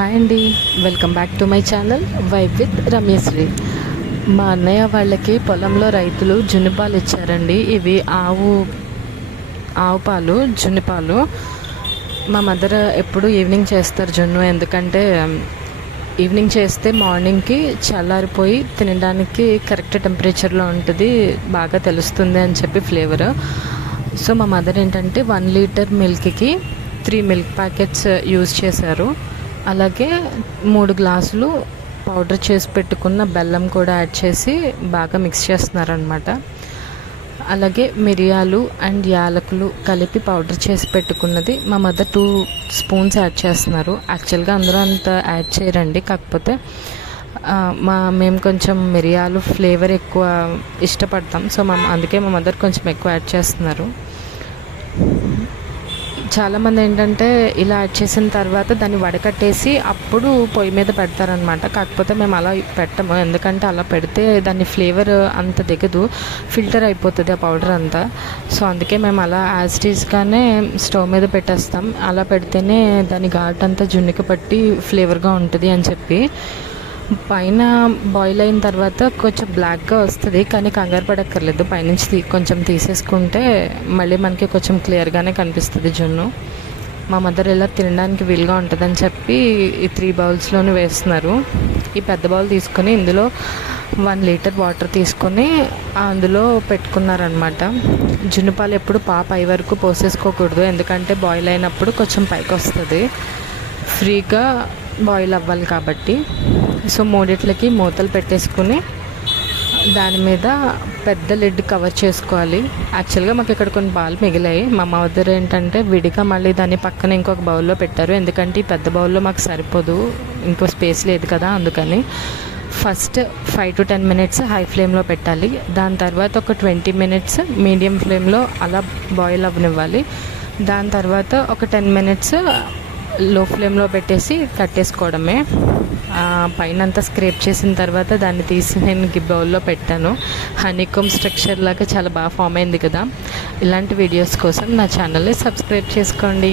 Hi అండి, welcome back to my channel vibe with Ramyasri. మా అన్నయ్య వాళ్ళకి పొలంలో రైతులు జున్నుపాలు ఇచ్చారండి. ఇవి ఆవు పాలు, జున్నుపాలు. మా మదర్ ఎప్పుడు ఈవినింగ్ చేస్తారు జున్ను, ఎందుకంటే ఈవినింగ్ చేస్తే మార్నింగ్కి చల్లారిపోయి తినడానికి కరెక్ట్ టెంపరేచర్లో ఉంటుంది, బాగా తెలుస్తుంది అని చెప్పి ఫ్లేవర్. సో మా మదర్ ఏంటంటే 1 లీటర్ మిల్క్కి 3 మిల్క్ ప్యాకెట్స్ యూజ్ చేశారు. అలాగే 3 గ్లాసులు పౌడర్ చేసి పెట్టుకున్న బెల్లం కూడా యాడ్ చేసి బాగా మిక్స్ చేస్తున్నారనమాట. అలాగే మిరియాలు అండ్ యాలకులు కలిపి పౌడర్ చేసి పెట్టుకున్నది మా మదర్ 2 స్పూన్స్ యాడ్ చేస్తున్నారు. యాక్చువల్గా అందరూ అంత యాడ్ చేయరండి, కాకపోతే మేము కొంచెం మిరియాలు ఫ్లేవర్ ఎక్కువ ఇష్టపడతాం. సో అందుకే మా మదర్ కొంచెం ఎక్కువ యాడ్ చేస్తున్నారు. చాలామంది ఏంటంటే ఇలా యాడ్ చేసిన తర్వాత దాన్ని వడకట్టేసి అప్పుడు పొయ్యి మీద పెడతారనమాట. కాకపోతే మేము అలా పెట్టము, ఎందుకంటే అలా పెడితే దాని ఫ్లేవర్ అంత దిగదు, ఫిల్టర్ అయిపోతుంది ఆ పౌడర్ అంతా. సో అందుకే మేము అలా యాజ్ ఇట్ ఈస్గానే స్టవ్ మీద పెట్టేస్తాం. అలా పెడితేనే దాని ఘాట్ అంతా జున్నుకి పట్టి ఫ్లేవర్గా ఉంటుంది అని చెప్పి. పైన బాయిల్ అయిన తర్వాత కొంచెం బ్లాక్గా వస్తుంది, కానీ కంగారు పడక్కర్లేదు. పైనుంచి కొంచెం తీసేసుకుంటే మళ్ళీ మనకి కొంచెం క్లియర్గానే కనిపిస్తుంది జున్ను. మా మదర్ ఇలా తినడానికి వీలుగా ఉంటుందని చెప్పి ఈ 3 బౌల్స్లోనే వేస్తున్నారు. ఈ పెద్ద బౌల్ తీసుకొని ఇందులో 1 లీటర్ వాటర్ తీసుకొని అందులో పెట్టుకున్నారనమాట. జున్నుపాలు ఎప్పుడు పై వరకు పోసేసుకోకూడదు, ఎందుకంటే బాయిల్ అయినప్పుడు కొంచెం పైకి వస్తుంది, ఫ్రీగా బాయిల్ అవ్వాలి కాబట్టి. సో 3 మూతలు పెట్టేసుకుని దాని మీద పెద్ద లిడ్ కవర్ చేసుకోవాలి. యాక్చువల్గా మాకు ఇక్కడ కొన్ని పాలు మిగిలాయి. మా మదర్ ఏంటంటే విడిగా మళ్ళీ దాన్ని పక్కన ఇంకొక బౌల్లో పెట్టారు, ఎందుకంటే ఈ పెద్ద బౌల్లో మాకు సరిపోదు, ఇంకో స్పేస్ లేదు కదా, అందుకని. ఫస్ట్ 5 to 10 మినిట్స్ హై ఫ్లేమ్లో పెట్టాలి. దాని తర్వాత ఒక 20 మినిట్స్ మీడియం ఫ్లేమ్లో అలా బాయిల్ అవ్వనివ్వాలి. దాని తర్వాత ఒక 10 మినిట్స్ లో ఫ్లేమ్లో పెట్టేసి కట్టేసుకోవడమే. పైన అంతా స్క్రేప్ చేసిన తర్వాత దాన్ని తీసి నేను బౌల్లో పెట్టాను. హనీకోమ్ స్ట్రక్చర్ లాగా చాలా బాగా ఫామ్ అయింది కదా. ఇలాంటి వీడియోస్ కోసం నా ఛానల్ని సబ్స్క్రైబ్ చేసుకోండి.